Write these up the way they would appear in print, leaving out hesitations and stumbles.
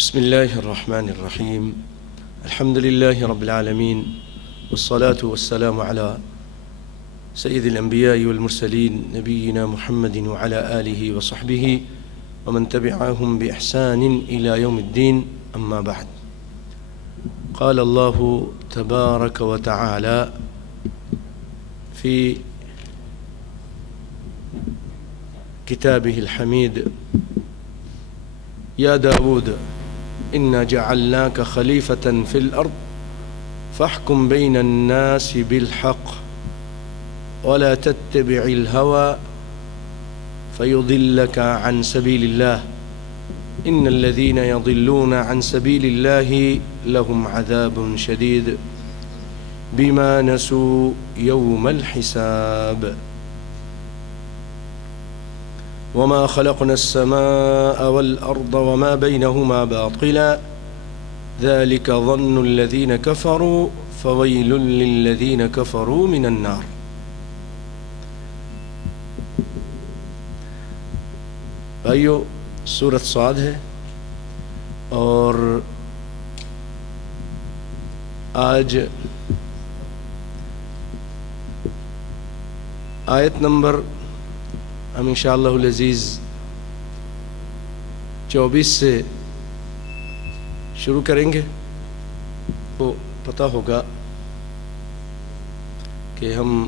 بسم الله الرحمن الرحيم. الحمد لله رب العالمين، والصلاة والسلام على سيد الأنبياء والمرسلين نبينا محمد وعلى آله وصحبه ومن تبعهم بإحسان إلى يوم الدين. أما بعد، قال الله تبارك وتعالى في كتابه الحميد: يا داود إنا جعلناك خليفة في الأرض فاحكم بين الناس بالحق ولا تتبع الهوى فيضلك عن سبيل الله إن الذين يضلون عن سبيل الله لهم عذاب شديد بما نسوا يوم الحساب وما خلقنا السماء والأرض وما بينهما باطلا ذلك ظن الذين كفروا فويل للذين كفروا من النار. بھائیو، سورۃ صاد ہے اور آج آیت نمبر ہم انشاءاللہ العزیز 24 سے شروع کریں گے. تو پتہ ہوگا کہ ہم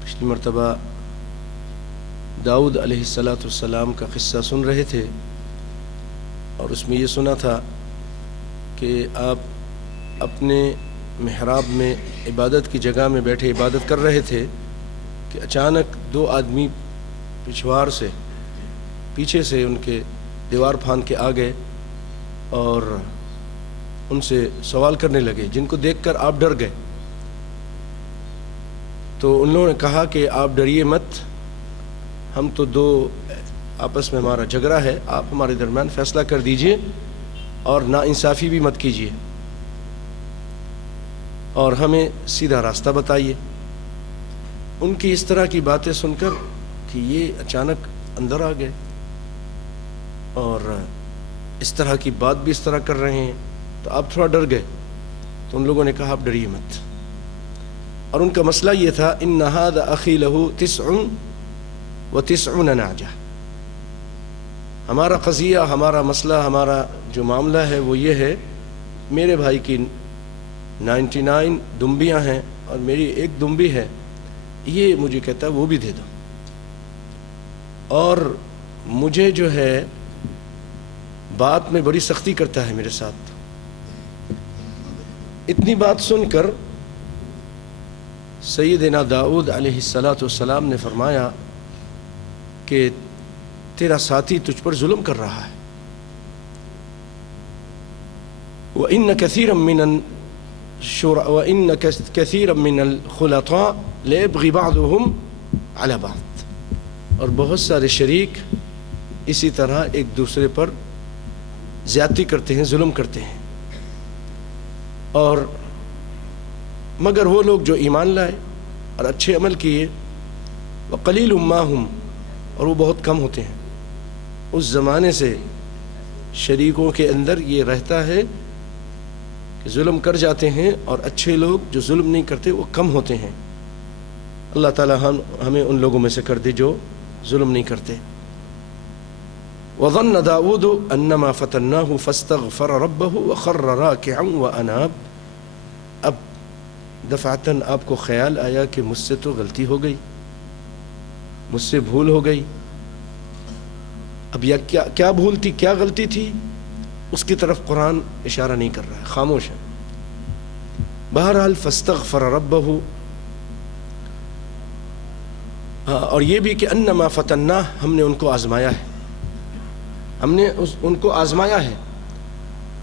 پچھلی مرتبہ داؤد علیہ السلام کا قصہ سن رہے تھے اور اس میں یہ سنا تھا کہ آپ اپنے محراب میں عبادت کی جگہ میں بیٹھے عبادت کر رہے تھے کہ اچانک دو آدمی پچھوار سے پیچھے سے ان کے دیوار پھاند کے آ گئے اور ان سے سوال کرنے لگے، جن کو دیکھ کر آپ ڈر گئے. تو ان لوگوں نے کہا کہ آپ ڈریے مت، ہم تو دو آپس میں ہمارا جھگڑا ہے، آپ ہمارے درمیان فیصلہ کر دیجئے اور ناانصافی بھی مت کیجئے اور ہمیں سیدھا راستہ بتائیے. ان کی اس طرح کی باتیں سن کر کہ یہ اچانک اندر آ گئے اور اس طرح کی بات بھی اس طرح کر رہے ہیں، تو آپ تھوڑا ڈر گئے. تو ان لوگوں نے کہا آپ ڈریے مت. اور ان کا مسئلہ یہ تھا: ان ھذا اخی لہ 99 نعجہ. ہمارا قضیہ، ہمارا مسئلہ، ہمارا جو معاملہ ہے وہ یہ ہے، میرے بھائی کی 99 دمبیاں ہیں اور میری ایک دمبی ہے، یہ مجھے کہتا ہے وہ بھی دے دو. اور مجھے جو ہے بات میں بڑی سختی کرتا ہے میرے ساتھ. اتنی بات سن کر سیدنا داؤد علیہ السلام نے فرمایا کہ تیرا ساتھی تجھ پر ظلم کر رہا ہے. وَإِنَّ كَثِيرًا مِّنَ الْخُلَطَاءِ لَيَبْغِي بَعْضُهُمْ عَلَى بَعْضٍ. اور بہت سارے شریک اسی طرح ایک دوسرے پر زیادتی کرتے ہیں، ظلم کرتے ہیں. اور مگر وہ لوگ جو ایمان لائے اور اچھے عمل کیے، وَقَلِيلٌ مَّا هُمْ، اور وہ بہت کم ہوتے ہیں. اس زمانے سے شریکوں کے اندر یہ رہتا ہے کہ ظلم کر جاتے ہیں اور اچھے لوگ جو ظلم نہیں کرتے وہ کم ہوتے ہیں. اللہ تعالی ہمیں ان لوگوں میں سے کر دے جو ظلم نہیں کرتے. وَظَنَّ دَاوُودُ أَنَّمَا فَتَنَّاهُ فَاسْتَغْفَرَ رَبَّهُ وَخَرَّ رَاكِعًا وَأَنَابَ. اب دفعتاً آپ کو خیال آیا کہ مجھ سے تو غلطی ہو گئی، مجھ سے بھول ہو گئی. اب یہ کیا بھول تھی، کیا غلطی تھی، اس کی طرف قرآن اشارہ نہیں کر رہا ہے، خاموش ہے. بہرحال فاستغفر ربہ. اور یہ بھی کہ انما فتنہ، ہم نے ان کو آزمایا ہے، ہم نے ان کو آزمایا ہے.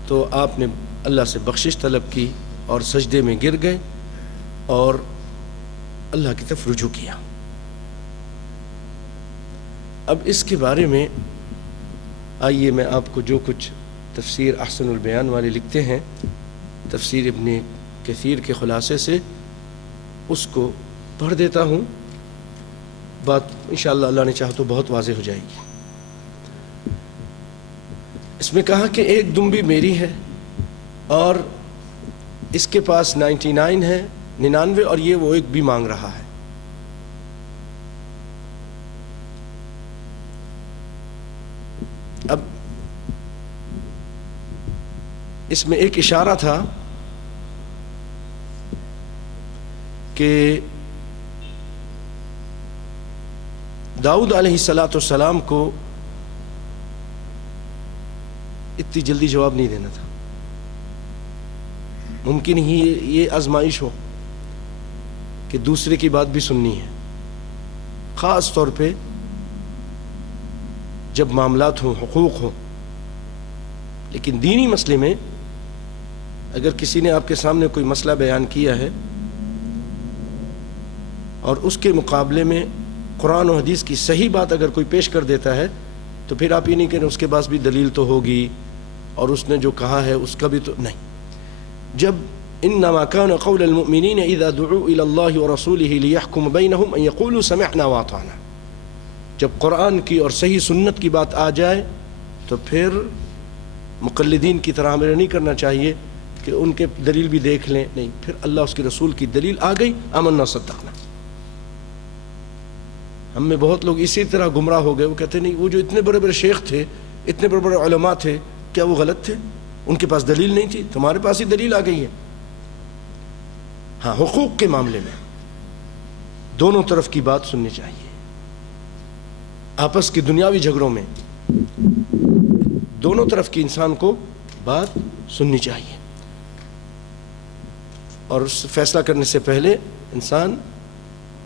تو آپ نے اللہ سے بخشش طلب کی اور سجدے میں گر گئے اور اللہ کی طرف رجوع کیا. اب اس کے بارے میں آئیے میں آپ کو جو کچھ تفسیر احسن البیان والے لکھتے ہیں، تفسیر ابن کثیر کے خلاصے سے اس کو پڑھ دیتا ہوں. بات انشاءاللہ اللہ نے چاہا تو بہت واضح ہو جائے گی. اس اس میں کہا کہ ایک دم بھی میری ہے اور اس کے پاس 99 ہے 99 اور یہ وہ ایک بھی مانگ رہا ہے. اب اس میں ایک اشارہ تھا کہ داؤد علیہ السلام کو اتنی جلدی جواب نہیں دینا تھا. ممکن ہی یہ آزمائش ہو کہ دوسرے کی بات بھی سننی ہے، خاص طور پہ جب معاملات ہوں، حقوق ہوں. لیکن دینی مسئلے میں اگر کسی نے آپ کے سامنے کوئی مسئلہ بیان کیا ہے اور اس کے مقابلے میں قرآن و حدیث کی صحیح بات اگر کوئی پیش کر دیتا ہے تو پھر آپ یہ نہیں کہیں اس کے پاس بھی دلیل تو ہوگی اور اس نے جو کہا ہے اس کا بھی تو نہیں. جب انما كان قول المؤمنين اذا دعوا الى الله ورسوله ليحكم بينهم ان يقولوا سمعنا واطعنا، جب قرآن کی اور صحیح سنت کی بات آ جائے تو پھر مقلدین کی طرح ہمیں نہیں کرنا چاہیے کہ ان کے دلیل بھی دیکھ لیں، نہیں، پھر اللہ اس کے رسول کی دلیل آ گئی آمنا صدقنا. ہم میں بہت لوگ اسی طرح گمراہ ہو گئے، وہ کہتے نہیں وہ جو اتنے بڑے بڑے شیخ تھے، اتنے بڑے بڑے علماء تھے، کیا وہ غلط تھے؟ ان کے پاس دلیل نہیں تھی، تمہارے پاس ہی دلیل آ گئی ہے. ہاں، حقوق کے معاملے میں دونوں طرف کی بات سننی چاہیے. آپس کے دنیاوی جھگڑوں میں دونوں طرف کی انسان کو بات سننی چاہیے اور فیصلہ کرنے سے پہلے انسان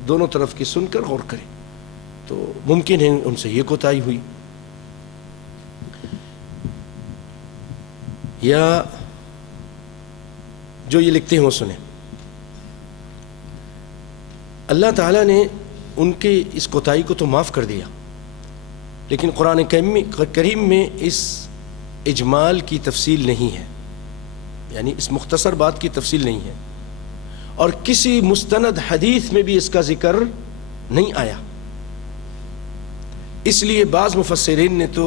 دونوں طرف کی سن کر غور کرے. تو ممکن ہے ان سے یہ کوتاہی ہوئی، یا جو یہ لکھتے ہیں وہ سنیں. اللہ تعالیٰ نے ان کے اس کوتاہی کو تو معاف کر دیا، لیکن قرآن کریم میں اس اجمال کی تفصیل نہیں ہے، یعنی اس مختصر بات کی تفصیل نہیں ہے، اور کسی مستند حدیث میں بھی اس کا ذکر نہیں آیا. اس لیے بعض مفسرین نے تو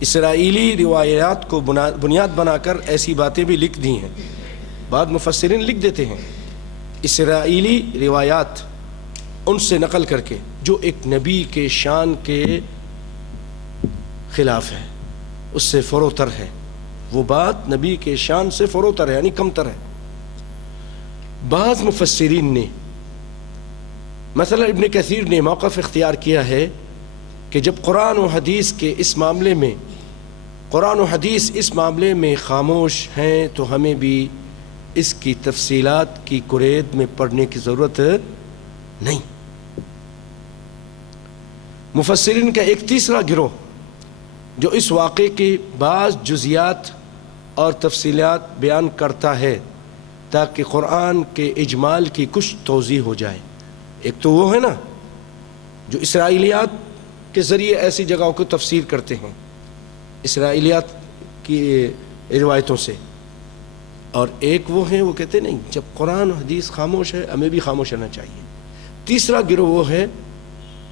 اسرائیلی روایات کو بنیاد بنا کر ایسی باتیں بھی لکھ دی ہیں. بعض مفسرین لکھ دیتے ہیں اسرائیلی روایات ان سے نقل کر کے جو ایک نبی کے شان کے خلاف ہے، اس سے فروتر ہے، وہ بات نبی کے شان سے فروتر ہے، یعنی کمتر ہے. بعض مفسرین نے مثلا ابن کثیر نے موقف اختیار کیا ہے کہ جب قرآن و حدیث کے اس معاملے میں قرآن و حدیث اس معاملے میں خاموش ہیں تو ہمیں بھی اس کی تفصیلات کی کرید میں پڑھنے کی ضرورت نہیں. مفسرین کا ایک تیسرا گروہ جو اس واقعے کے بعض جزیات اور تفصیلات بیان کرتا ہے تاکہ قرآن کے اجمال کی کچھ توضیح ہو جائے. ایک تو وہ ہے نا جو اسرائیلیات کے ذریعے ایسی جگہوں کو تفسیر کرتے ہیں، اسرائیلیات کی روایتوں سے، اور ایک وہ ہیں وہ کہتے نہیں جب قرآن و حدیث خاموش ہے ہمیں بھی خاموش رہنا چاہیے. تیسرا گروہ وہ ہے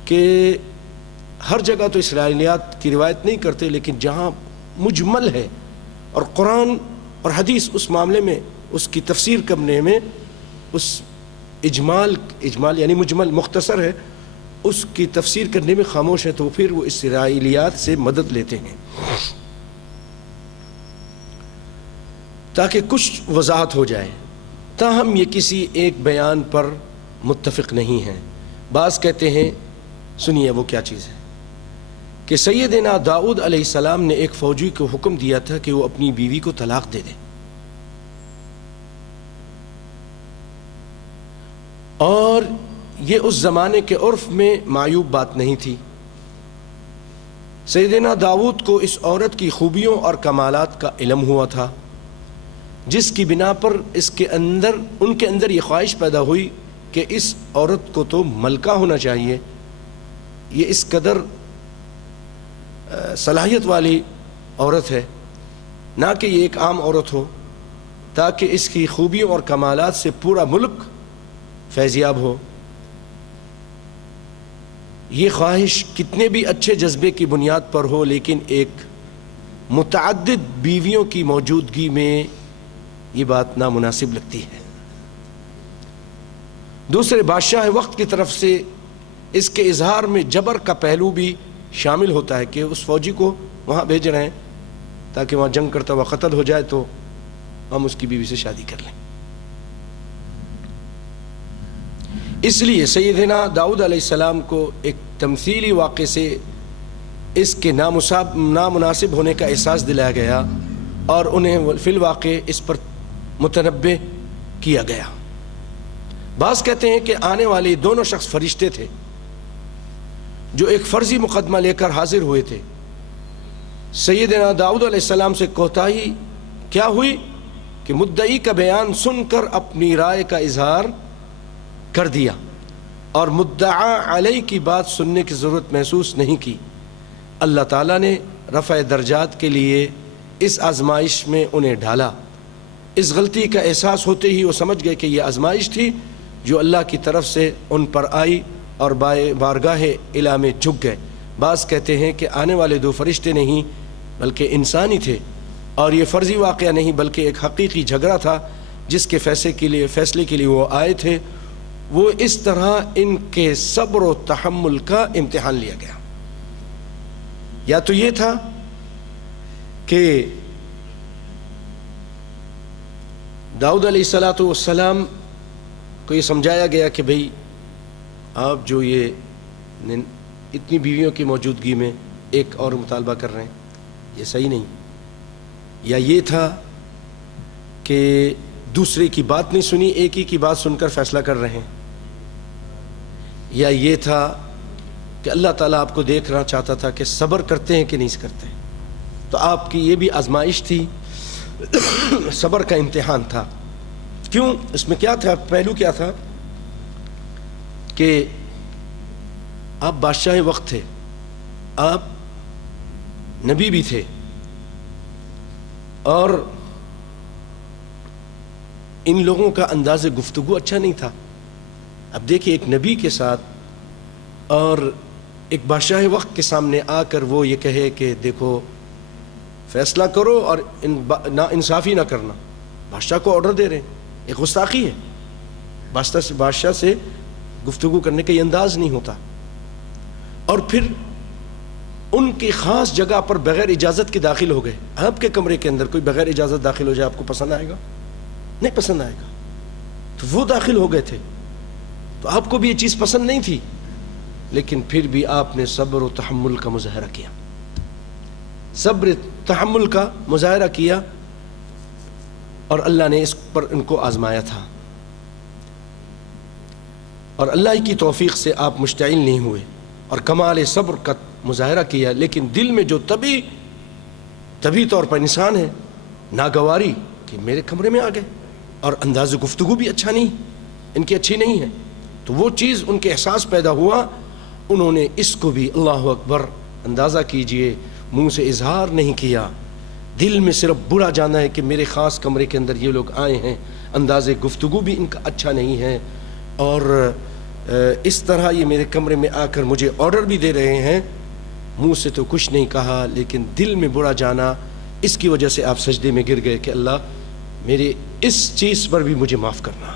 کہ ہر جگہ تو اسرائیلیات کی روایت نہیں کرتے، لیکن جہاں مجمل ہے اور قرآن اور حدیث اس معاملے میں اس کی تفسیر کرنے میں اس اجمال یعنی مجمل مختصر ہے، اس کی تفسیر کرنے میں خاموش ہے، تو پھر وہ اسرائیلیات سے مدد لیتے ہیں تاکہ کچھ وضاحت ہو جائے. تاہم یہ کسی ایک بیان پر متفق نہیں ہیں. بعض کہتے ہیں، سنیے وہ کیا چیز ہے، کہ سیدنا داؤد علیہ السلام نے ایک فوجی کو حکم دیا تھا کہ وہ اپنی بیوی کو طلاق دے دے، اور یہ اس زمانے کے عرف میں معیوب بات نہیں تھی. سیدنا داؤد کو اس عورت کی خوبیوں اور کمالات کا علم ہوا تھا، جس کی بنا پر ان کے اندر یہ خواہش پیدا ہوئی کہ اس عورت کو تو ملکہ ہونا چاہیے، یہ اس قدر صلاحیت والی عورت ہے، نہ کہ یہ ایک عام عورت ہو، تاکہ اس کی خوبیوں اور کمالات سے پورا ملک فیضیاب ہو. یہ خواہش کتنے بھی اچھے جذبے کی بنیاد پر ہو، لیکن ایک متعدد بیویوں کی موجودگی میں یہ بات نامناسب لگتی ہے۔ دوسرے بادشاہ وقت کی طرف سے اس کے اظہار میں جبر کا پہلو بھی شامل ہوتا ہے کہ اس فوجی کو وہاں بھیج رہے ہیں تاکہ وہاں جنگ کرتا ہوا قتل ہو جائے تو ہم اس کی بیوی سے شادی کر لیں۔ اس لیے سیدنا داؤد علیہ السلام کو ایک تمثیلی واقعے سے اس کے نامناسب ہونے کا احساس دلایا گیا اور انہیں فی الواقع اس پر متنبہ کیا گیا۔ بعض کہتے ہیں کہ آنے والے دونوں شخص فرشتے تھے جو ایک فرضی مقدمہ لے کر حاضر ہوئے تھے۔ سیدنا داؤد علیہ السلام سے کوتاہی کیا ہوئی کہ مدعی کا بیان سن کر اپنی رائے کا اظہار کر دیا اور مدعا علیہ کی بات سننے کی ضرورت محسوس نہیں کی۔ اللہ تعالیٰ نے رفع درجات کے لیے اس آزمائش میں انہیں ڈالا۔ اس غلطی کا احساس ہوتے ہی وہ سمجھ گئے کہ یہ آزمائش تھی جو اللہ کی طرف سے ان پر آئی اور بارگاہ الہ میں جھک گئے۔ بعض کہتے ہیں کہ آنے والے دو فرشتے نہیں بلکہ انسان ہی تھے اور یہ فرضی واقعہ نہیں بلکہ ایک حقیقی جھگڑا تھا جس کے فیصلے کے لیے وہ آئے تھے۔ وہ اس طرح ان کے صبر و تحمل کا امتحان لیا گیا۔ یا تو یہ تھا کہ داؤد علیہ السلام کو یہ سمجھایا گیا کہ بھئی آپ جو یہ اتنی بیویوں کی موجودگی میں ایک اور مطالبہ کر رہے ہیں یہ صحیح نہیں، یا یہ تھا کہ دوسرے کی بات نہیں سنی، ایک ہی کی بات سن کر فیصلہ کر رہے ہیں، یا یہ تھا کہ اللہ تعالیٰ آپ کو دیکھنا چاہتا تھا کہ صبر کرتے ہیں کہ نہیں کرتے۔ تو آپ کی یہ بھی آزمائش تھی، صبر کا امتحان تھا۔ کیوں؟ اس میں کیا تھا؟ پہلو کیا تھا کہ آپ بادشاہ وقت تھے، آپ نبی بھی تھے اور ان لوگوں کا انداز گفتگو اچھا نہیں تھا۔ اب دیکھیں ایک نبی کے ساتھ اور ایک بادشاہ وقت کے سامنے آ کر وہ یہ کہے کہ دیکھو فیصلہ کرو اور نا انصافی نہ کرنا، بادشاہ کو آرڈر دے رہے ہیں، ایک گستاخی ہے۔ بادشاہ سے گفتگو کرنے کا یہ انداز نہیں ہوتا۔ اور پھر ان کی خاص جگہ پر بغیر اجازت کے داخل ہو گئے۔ آپ کے کمرے کے اندر کوئی بغیر اجازت داخل ہو جائے آپ کو پسند آئے گا؟ نہیں پسند آئے گا۔ تو وہ داخل ہو گئے تھے تو آپ کو بھی یہ چیز پسند نہیں تھی، لیکن پھر بھی آپ نے صبر و تحمل کا مظاہرہ کیا، صبر تحمل کا مظاہرہ کیا اور اللہ نے اس پر ان کو آزمایا تھا۔ اور اللہ کی توفیق سے آپ مشتعل نہیں ہوئے اور کمال صبر کا مظاہرہ کیا، لیکن دل میں جو طبی طور پر انسان ہے ناگواری کہ میرے کمرے میں آ گئے اور انداز گفتگو بھی اچھا نہیں، ان کی اچھی نہیں ہے، تو وہ چیز ان کے احساس پیدا ہوا۔ انہوں نے اس کو بھی اللہ اکبر اندازہ کیجئے منہ سے اظہار نہیں کیا، دل میں صرف برا جانا ہے کہ میرے خاص کمرے کے اندر یہ لوگ آئے ہیں، انداز گفتگو بھی ان کا اچھا نہیں ہے اور اس طرح یہ میرے کمرے میں آ کر مجھے آرڈر بھی دے رہے ہیں۔ منہ سے تو کچھ نہیں کہا لیکن دل میں برا جانا، اس کی وجہ سے آپ سجدے میں گر گئے کہ اللہ میرے اس چیز پر بھی مجھے معاف کرنا۔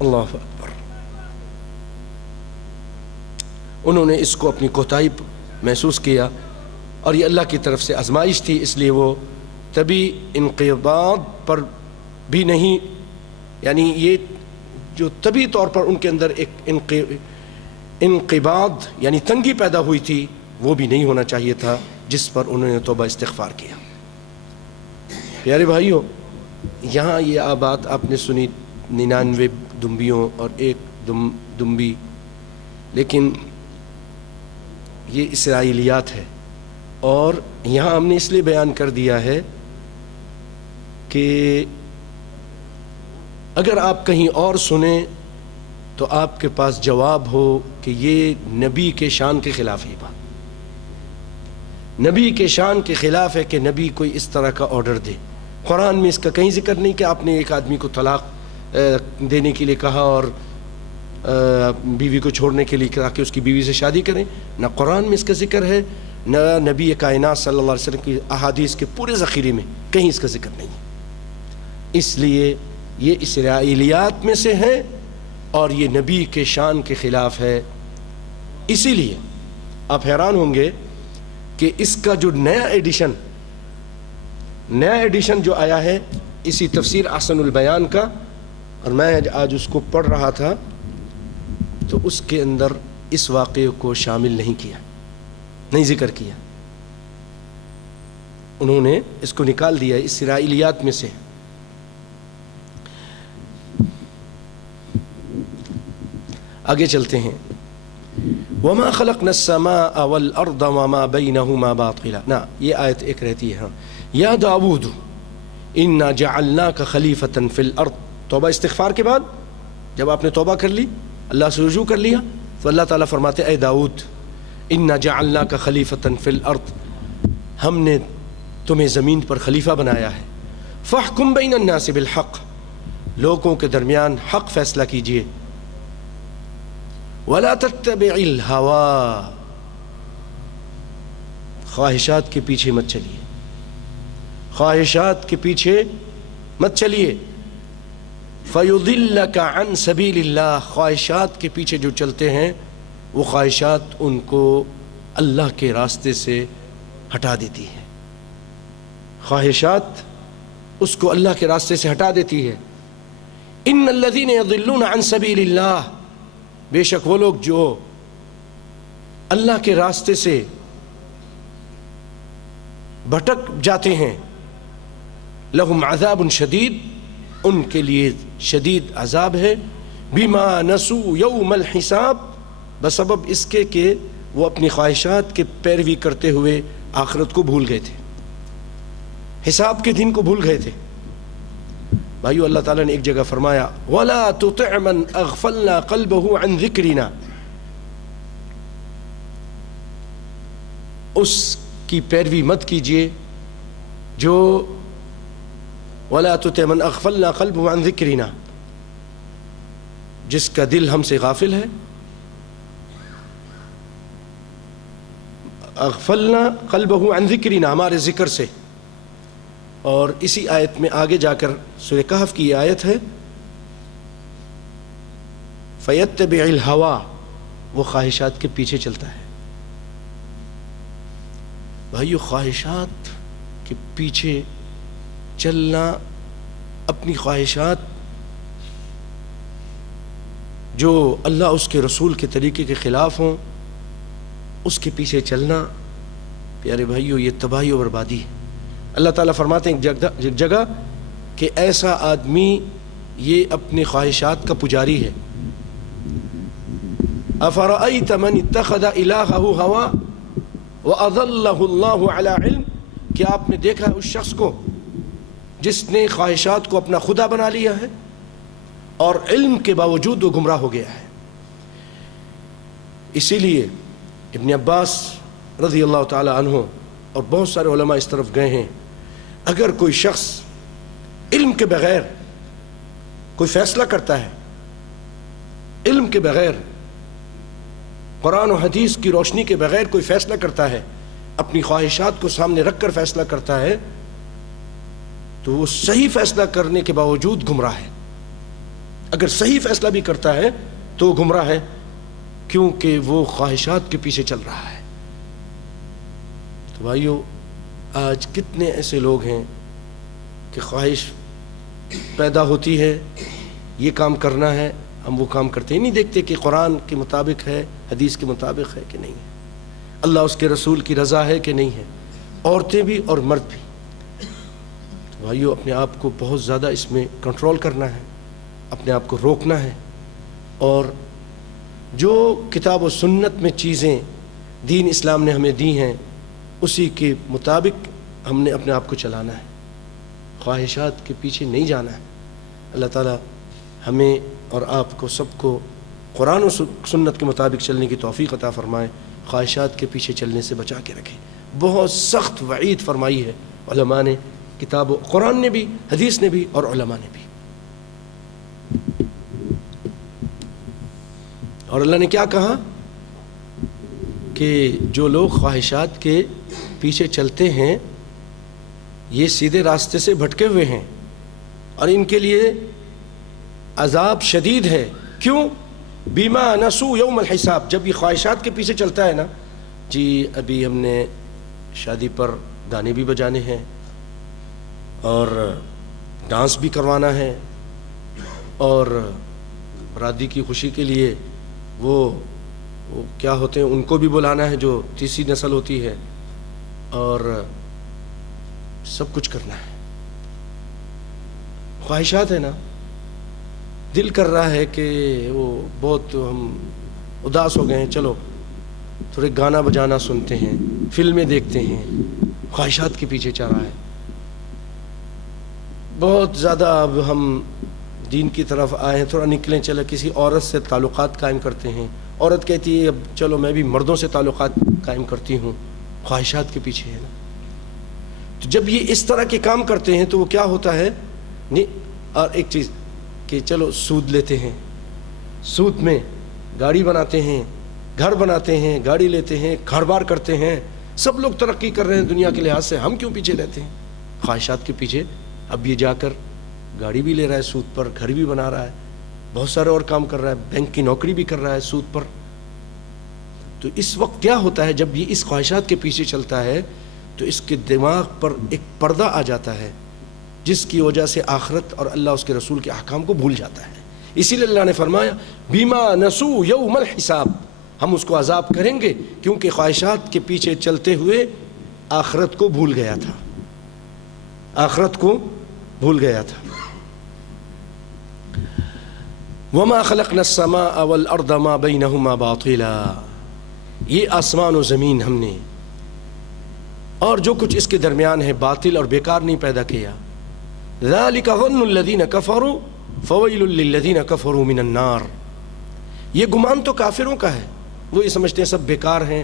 اللہ اکبر۔ انہوں نے اس کو اپنی کوتاہی محسوس کیا اور یہ اللہ کی طرف سے آزمائش تھی، اس لیے وہ طبی انقباض پر بھی نہیں، یعنی یہ جو طبی طور پر ان کے اندر ایک انقباض یعنی تنگی پیدا ہوئی تھی وہ بھی نہیں ہونا چاہیے تھا، جس پر انہوں نے توبہ استغفار کیا۔ پیارے بھائیوں، یہاں یہ بات آپ نے سنی 99 دمبیوں اور ایک دمبی، لیکن یہ اسرائیلیات ہے اور یہاں ہم نے اس لیے بیان کر دیا ہے کہ اگر آپ کہیں اور سنیں تو آپ کے پاس جواب ہو کہ یہ نبی کے شان کے خلاف ہے، بات نبی کے شان کے خلاف ہے کہ نبی کوئی اس طرح کا آرڈر دے۔ قرآن میں اس کا کہیں ذکر نہیں کہ آپ نے ایک آدمی کو طلاق دینے کے لیے کہا اور بیوی کو چھوڑنے کے لیے کہا کہ اس کی بیوی سے شادی کریں، نہ قرآن میں اس کا ذکر ہے نہ نبی کائنات صلی اللہ علیہ وسلم کی احادیث کے پورے ذخیرے میں کہیں اس کا ذکر نہیں ہے. اس لیے یہ اسرائیلیات میں سے ہے اور یہ نبی کے شان کے خلاف ہے. اسی لیے آپ حیران ہوں گے کہ اس کا جو نیا ایڈیشن جو آیا ہے اسی تفسیر احسن البیان کا، اور میں آج اس کو پڑھ رہا تھا تو اس کے اندر اس واقعے کو شامل نہیں کیا، نہیں ذکر کیا. انہوں نے اس کو نکال دیا اسرائیلیات میں سے. آگے چلتے ہیں. وما خلقنا السماء والارض وما بينهما باطلا. نا یہ آیت ایک رہتی ہے. یا داود انا جعلناک خلیفۃ فی الارض. توبہ استغفار کے بعد جب آپ نے توبہ کر لی، اللہ سے رجوع کر لیا، تو اللہ تعالیٰ فرماتے اے داؤد انا جعلناک خلیفۃ فی الارض، ہم نے تمہیں زمین پر خلیفہ بنایا ہے. فاحکم بین الناس بالحق، لوگوں کے درمیان حق فیصلہ کیجیے. ولا تتبع الہوا، خواہشات کے پیچھے مت چلیے، خواہشات کے پیچھے مت چلیے. فیضلک عن سبیل اللہ، خواہشات کے پیچھے جو چلتے ہیں وہ خواہشات ان کو اللہ کے راستے سے ہٹا دیتی ہے. خواہشات اس کو اللہ کے راستے سے ہٹا دیتی ہے. ان الذین یضلون عن سبیل اللہ، بے شک وہ لوگ جو اللہ کے راستے سے بھٹک جاتے ہیں، لہم عذاب شدید، ان کے لیے شدید عذاب ہے. بما نسوا یوم الحساب، بسبب اس کے کہ وہ اپنی خواہشات کے پیروی کرتے ہوئے آخرت کو بھول گئے تھے، حساب کے دن کو بھول گئے تھے. بھائیو اللہ تعالیٰ نے ایک جگہ فرمایا وَلَا تُطِعْ مَنْ أَغْفَلْنَا قَلْبَهُ عَنْ ذِكْرِنَا، اس کی پیروی مت کیجیے جو وَلَا تُطِعْ مَنْ أَغْفَلْنَا قَلْبَهُ عَنْ ذِكْرِنَا، جس کا دل ہم سے غافل ہے. اغفلنا قلبه عن ذکرنا، ہمارے ذکر سے. اور اسی آیت میں آگے جا کر سورہ کہف کی آیت ہے فیتبع الہوا، وہ خواہشات کے پیچھے چلتا ہے. بھائیو خواہشات کے پیچھے چلنا، اپنی خواہشات جو اللہ اس کے رسول کے طریقے کے خلاف ہوں اس کے پیچھے چلنا، پیارے بھائیو یہ تباہی و بربادی ہے. اللہ تعالیٰ فرماتے ہیں ایک جگہ کہ ایسا آدمی یہ اپنی خواہشات کا پجاری ہے. افرأیت من اتخذ الہہ ہوا واضلہ اللہ علی علم، کیا آپ نے دیکھا اس شخص کو جس نے خواہشات کو اپنا خدا بنا لیا ہے اور علم کے باوجود وہ گمراہ ہو گیا ہے. اسی لیے ابن عباس رضی اللہ تعالی عنہ اور بہت سارے علماء اس طرف گئے ہیں، اگر کوئی شخص علم کے بغیر کوئی فیصلہ کرتا ہے، علم کے بغیر، قرآن و حدیث کی روشنی کے بغیر کوئی فیصلہ کرتا ہے، اپنی خواہشات کو سامنے رکھ کر فیصلہ کرتا ہے، تو وہ صحیح فیصلہ کرنے کے باوجود گمراہ ہے. اگر صحیح فیصلہ بھی کرتا ہے تو وہ گمراہ ہے، کیونکہ وہ خواہشات کے پیچھے چل رہا ہے. تو بھائیو آج کتنے ایسے لوگ ہیں کہ خواہش پیدا ہوتی ہے یہ کام کرنا ہے، ہم وہ کام کرتے ہی نہیں، دیکھتے کہ قرآن کے مطابق ہے، حدیث کے مطابق ہے کہ نہیں ہے، اللہ اس کے رسول کی رضا ہے کہ نہیں ہے، عورتیں بھی اور مرد بھی. تو بھائیو اپنے آپ کو بہت زیادہ اس میں کنٹرول کرنا ہے، اپنے آپ کو روکنا ہے، اور جو کتاب و سنت میں چیزیں دین اسلام نے ہمیں دی ہیں اسی کے مطابق ہم نے اپنے آپ کو چلانا ہے، خواہشات کے پیچھے نہیں جانا ہے. اللہ تعالیٰ ہمیں اور آپ کو سب کو قرآن و سنت کے مطابق چلنے کی توفیق عطا فرمائے، خواہشات کے پیچھے چلنے سے بچا کے رکھے. بہت سخت وعید فرمائی ہے علماء نے، کتاب و قرآن نے بھی، حدیث نے بھی اور علماء نے بھی. اور اللہ نے کیا کہا؟ کہ جو لوگ خواہشات کے پیچھے چلتے ہیں یہ سیدھے راستے سے بھٹکے ہوئے ہیں اور ان کے لیے عذاب شدید ہے. کیوں؟ بیما نسو یوم الحساب. جب یہ خواہشات کے پیچھے چلتا ہے نا، جی ابھی ہم نے شادی پر گانے بھی بجانے ہیں اور ڈانس بھی کروانا ہے اور برادری کی خوشی کے لیے وہ کیا ہوتے ہیں ان کو بھی بلانا ہے جو تیسری نسل ہوتی ہے، اور سب کچھ کرنا ہے. خواہشات ہے نا، دل کر رہا ہے کہ وہ بہت ہم اداس ہو گئے ہیں، چلو تھوڑے گانا بجانا سنتے ہیں، فلمیں دیکھتے ہیں. خواہشات کے پیچھے چل رہا ہے. بہت زیادہ اب ہم دین کی طرف آئے ہیں، تھوڑا نکلیں، چلے کسی عورت سے تعلقات قائم کرتے ہیں. عورت کہتی ہے اب چلو میں بھی مردوں سے تعلقات قائم کرتی ہوں. خواہشات کے پیچھے ہے نا. تو جب یہ اس طرح کے کام کرتے ہیں تو وہ کیا ہوتا ہے اور ایک چیز کہ چلو سود لیتے ہیں، سود میں گاڑی بناتے ہیں، گھر بناتے ہیں، گاڑی لیتے ہیں، گھر بار کرتے ہیں. سب لوگ ترقی کر رہے ہیں دنیا کے لحاظ سے، ہم کیوں پیچھے رہتے ہیں؟ خواہشات کے پیچھے. اب یہ جا کر گاڑی بھی لے رہا ہے سود پر، گھر بھی بنا رہا ہے، بہت سارے اور کام کر رہا ہے، بینک کی نوکری بھی کر رہا ہے سود پر. تو اس وقت کیا ہوتا ہے جب یہ اس خواہشات کے پیچھے چلتا ہے تو اس کے دماغ پر ایک پردہ آ جاتا ہے جس کی وجہ سے آخرت اور اللہ اس کے رسول کے احکام کو بھول جاتا ہے. اسی لیے اللہ نے فرمایا بیما نسو یوم الحساب، ہم اس کو عذاب کریں گے کیونکہ خواہشات کے پیچھے چلتے ہوئے آخرت کو بھول گیا تھا، آخرت کو بھول گیا تھا. وما خلقنا السماء والارض ما بينهما باطلا، یہ آسمان و زمین ہم نے اور جو کچھ اس کے درمیان ہے باطل اور بیکار نہیں پیدا کیا. ذلك ظن الذين كفروا فويل للذين كفروا من النار. یہ گمان تو کافروں کا ہے، وہ یہ سمجھتے ہیں سب بیکار ہیں،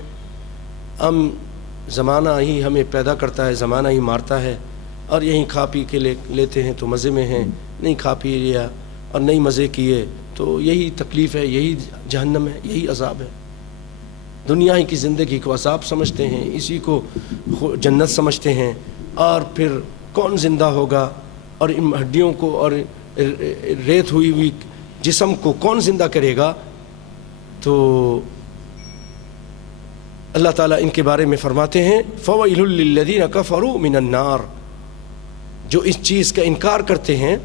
ہم زمانہ ہی ہمیں پیدا کرتا ہے، زمانہ ہی مارتا ہے، اور یہیں کھا پی کے لیتے ہیں تو مزے میں ہیں، نہیں کھا پی لیا اور نہیں مزے کیے تو یہی تکلیف ہے، یہی جہنم ہے، یہی عذاب ہے. دنیا ہی کی زندگی کو عذاب سمجھتے ہیں، اسی کو جنت سمجھتے ہیں. اور پھر کون زندہ ہوگا اور ان ہڈیوں کو اور ریت ہوئی ہوئی جسم کو کون زندہ کرے گا؟ تو اللہ تعالیٰ ان کے بارے میں فرماتے ہیں فَوَيْلٌ لِّلَّذِينَ كَفَرُوا مِنَ النَّارِ. جو اس چیز کا انکار کرتے ہیں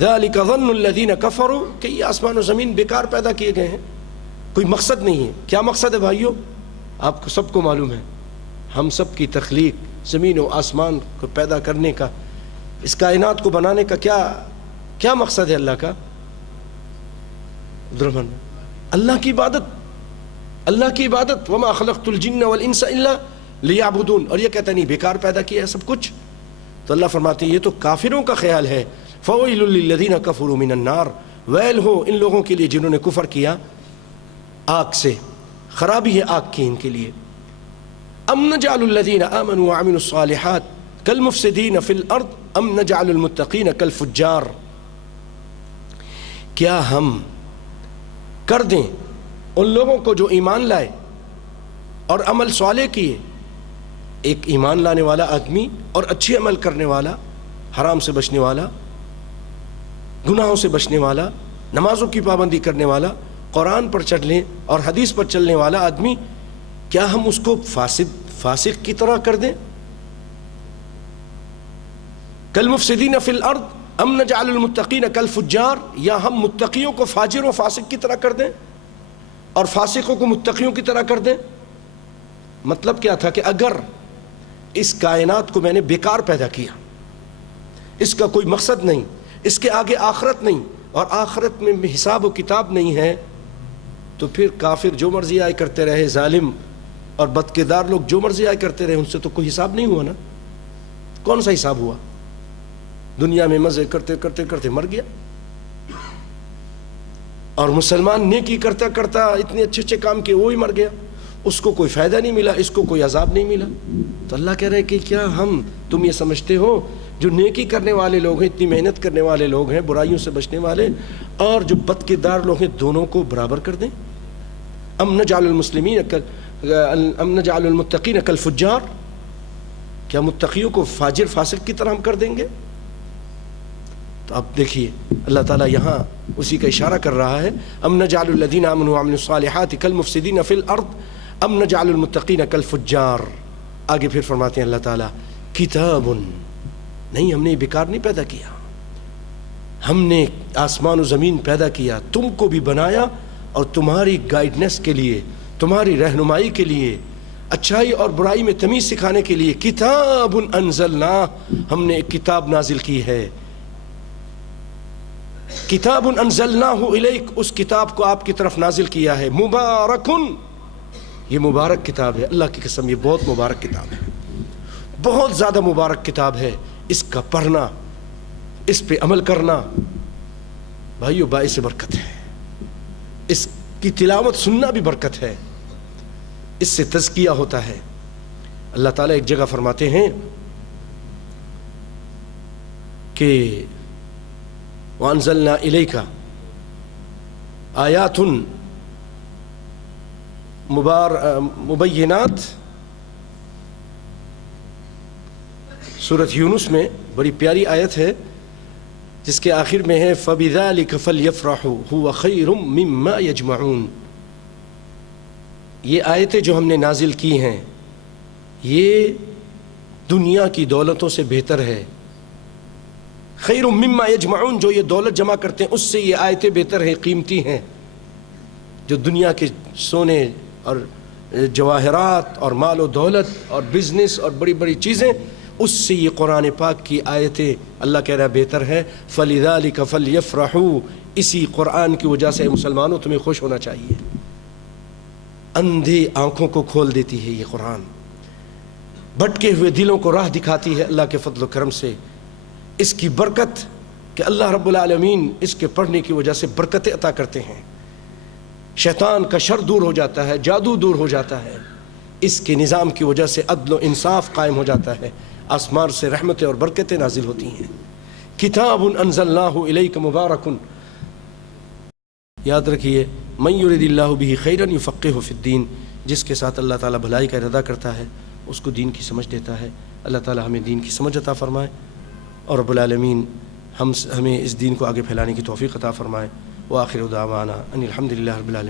ذَلِكَ ظَنُّ الَّذِينَ كَفَرُوا کہ یہ آسمان و زمین بیکار پیدا کیے گئے ہیں، کوئی مقصد نہیں ہے. کیا مقصد ہے بھائیو؟ آپ کو سب کو معلوم ہے، ہم سب کی تخلیق، زمین و آسمان کو پیدا کرنے کا، اس کائنات کو بنانے کا کیا مقصد ہے اللہ کا؟ اللہ کی عبادت، اللہ کی عبادت. وما خلقت الجن والانس الا لیعبدون. اور یہ کہتا نہیں بیکار پیدا کیا ہے سب کچھ. تو اللہ فرماتے ہیں یہ تو کافروں کا خیال ہے. فویل للذین کفروا من النار، ویل ہو ان لوگوں کے لیے جنہوں نے کفر کیا آگ سے، خرابی ہے آگ کی ان کے لیے. ام نجعل الذین آمنوا وعملوا الصالحات کالمفسدین فی الارض ام نجعل المتقین کالفجار. کیا ہم کر دیں ان لوگوں کو جو ایمان لائے اور عمل صالح کیے، ایک ایمان لانے والا آدمی اور اچھے عمل کرنے والا، حرام سے بچنے والا، گناہوں سے بچنے والا، نمازوں کی پابندی کرنے والا، قرآن پر چلنے اور حدیث پر چلنے والا آدمی، کیا ہم اس کو فاسق کی طرح کر دیں؟ کالمفسدین فی الارض ام نجعل المتقین کالفجار، یا ہم متقیوں کو فاجر و فاسق کی طرح کر دیں اور فاسقوں کو متقیوں کی طرح کر دیں؟ مطلب کیا تھا کہ اگر اس کائنات کو میں نے بیکار پیدا کیا، اس کا کوئی مقصد نہیں، اس کے آگے آخرت نہیں اور آخرت میں حساب و کتاب نہیں ہے، تو پھر کافر جو مرضی آئے کرتے رہے، ظالم اور بدکردار لوگ جو مرضی آئے کرتے رہے، ان سے تو کوئی حساب نہیں ہوا نا. کون سا حساب ہوا؟ دنیا میں مزے کرتے کرتے کرتے مر گیا، اور مسلمان نیکی کرتا کرتا اتنے اچھے اچھے کام کیے، وہ ہی مر گیا، اس کو کوئی فائدہ نہیں ملا، اس کو کوئی عذاب نہیں ملا. تو اللہ کہہ رہے ہیں کہ کیا تم یہ سمجھتے ہو جو نیکی کرنے والے لوگ ہیں، اتنی محنت کرنے والے لوگ ہیں، برائیوں سے بچنے والے، اور جو بد کردار لوگ ہیں، دونوں کو برابر کر دیں؟ ام نجعل المتقین کالفجار، کیا متقیوں کو فاجر فاسق کی طرح ہم کر دیں گے؟ تو اب دیکھیے اللہ تعالیٰ یہاں اسی کا اشارہ کر رہا ہے، ام نجعل الذین آمنوا وعملوا الصالحات کالمفسدین فی الارض ام نجعل المتقین کالفجار۔ آگے پھر فرماتے ہیں اللہ تعالیٰ کتاب، نہیں ہم نے بیکار نہیں پیدا کیا، ہم نے آسمان و زمین پیدا کیا، تم کو بھی بنایا اور تمہاری گائیڈنس کے لیے، تمہاری رہنمائی کے لیے، اچھائی اور برائی میں تمیز سکھانے کے لیے۔ کتاب انزلنا، ہم نے ایک کتاب نازل کی ہے، کتاب انزلناہ الیک، اس کتاب کو آپ کی طرف نازل کیا ہے، مبارکن، یہ مبارک کتاب ہے، اللہ کی قسم یہ بہت مبارک کتاب ہے، بہت زیادہ مبارک کتاب ہے۔ اس کا پڑھنا، اس پہ عمل کرنا بھائیو باعث برکت ہے، اس کی تلاوت سننا بھی برکت ہے، اس سے تزکیہ ہوتا ہے۔ اللہ تعالیٰ ایک جگہ فرماتے ہیں کہ وَأَنزَلْنَا إِلَيْكَ آیات مبینات، سورۃ یونس میں بڑی پیاری آیت ہے جس کے آخر میں ہے فَبِذَلِكَ فَلْيَفْرَحُوا هُوَ خَيْرٌ مِّمَّا يَجْمَعُونَ۔ یہ آیتیں جو ہم نے نازل کی ہیں یہ دنیا کی دولتوں سے بہتر ہے، خیر مما یجمعون، جو یہ دولت جمع کرتے ہیں اس سے یہ آیتیں بہتر ہیں، قیمتی ہیں۔ جو دنیا کے سونے اور جواہرات اور مال و دولت اور بزنس اور بڑی بڑی چیزیں، اس سے یہ قرآن پاک کی آیتیں اللہ کہہ رہا بہتر ہے۔ فَلِذَلِكَ فَلْيَفْرَحُوا، اسی قرآن کی وجہ سے مسلمانوں تمہیں خوش ہونا چاہیے۔ اندھی آنکھوں کو کھول دیتی ہے یہ قرآن، بھٹکے ہوئے دلوں کو راہ دکھاتی ہے اللہ کے فضل و کرم سے۔ اس کی برکت کہ اللہ رب العالمین اس کے پڑھنے کی وجہ سے برکتیں عطا کرتے ہیں، شیطان کا شر دور ہو جاتا ہے، جادو دور ہو جاتا ہے، اس کے نظام کی وجہ سے عدل و انصاف قائم ہو جاتا ہے، آسمان سے رحمتیں اور برکتیں نازل ہوتی ہیں۔ کتاب انزلناہ الیک مبارک، یاد رکھیے من یرید اللہ بہ خیرا یفقہہ فی الدین، جس کے ساتھ اللہ تعالیٰ بھلائی کا ارادہ کرتا ہے اس کو دین کی سمجھ دیتا ہے۔ اللہ تعالیٰ ہمیں دین کی سمجھ عطا فرمائے اور رب العالمین ہمیں اس دین کو آگے پھیلانے کی توفیق عطا فرمائے۔ وآخر دعوانا ان الحمد للہ رب العالمین۔